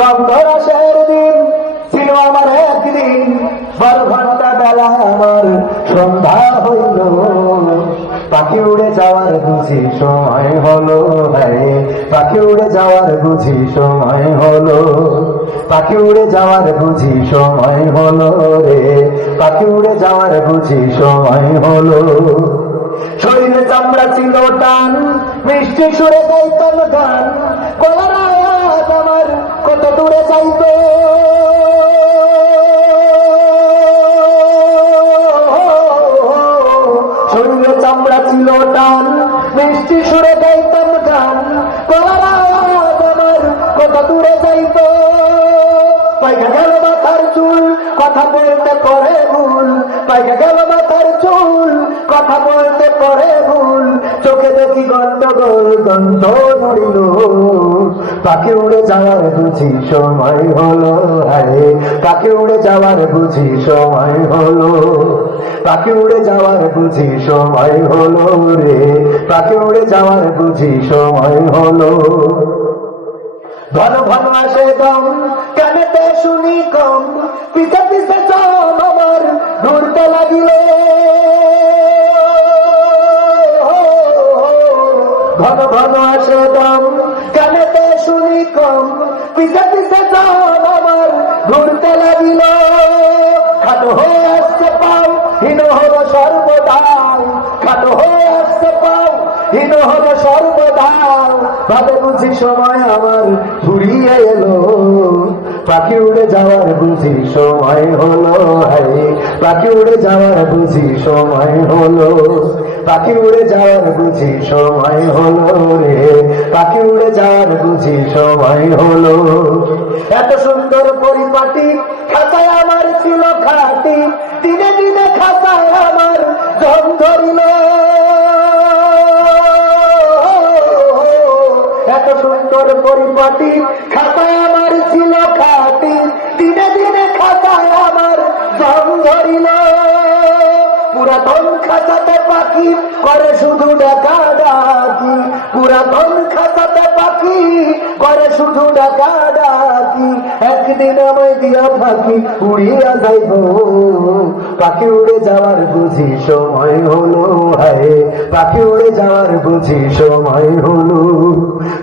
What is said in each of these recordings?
রন্ধরাসের দিন ছিল আমার একদিন বেলা আমার সন্ধ্যা হইল। পাখি উড়ে যাওয়ার বুঝি সময় হলো পাখি উড়ে যাওয়ার বুঝি সময় হলো। পাখি উড়ে যাওয়ার বুঝি সময় হলো রে, পাখি উড়ে যাওয়ার বুঝি সময় হলো। শরীরে চামড়া ছিল টান, মিষ্টি সুরে গাইতাম গান কত দূরে যাইতো শরীরে চামড়া ছিল টান মিষ্টি সুরে গাইতাম গান। দন্ত নড়িল পাখি উড়ে যাওয়ার বুঝি সময় হলো আরে পাখি উড়ে যাওয়ার বুঝি সময় হলো। পাখি উড়ে যাওয়ার বুঝি সময় হলো রে। পাখি উড়ে যাওয়ার বুঝি সময় হলো। ঘন ঘন আসে দম, কানেতে শুনি কম। শুনি কম। আমার ঘুরতে লাগিল। খাটো হয়ে আসতে পাও, হীন হল সর্বদাই। খাটো হয়ে আসতে পাও, হীন হল সর্বদাই। ভাবে বুঝি সময় আমার ঘুরিয়ে এলো। পাখি উড়ে যাওয়ার বুঝি সময় হলো, হায়। পাখি উড়ে যাওয়ার বুঝি সময় হলো। পাখি উড়ে যাওয়ার বুঝি সময় হলো রে। পাখি উড়ে যাওয়ার বুঝি সময় হলো। এত সুন্দর পরিপাটি খাতায় আমার ছিল খাটি। দিনে দিনে খাতায় আমার জম ধরিল। এত সুন্দর পরিপাটি খাতায় খাতাতে পাখি, করে শুধু ডাকা। ডাকি পুরাতন খাতাতে পাখি, করে শুধু ডাকা ডাকি। একদিন আমায় দিয়া পাখি উড়িয়া যাইব। পাখি উড়ে যাওয়ার বুঝি সময় হলো, হায়। পাখি উড়ে যাওয়ার বুঝি সময় হলো,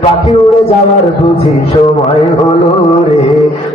পাখি উড়ে যাওয়ার বুঝি সময় হলো।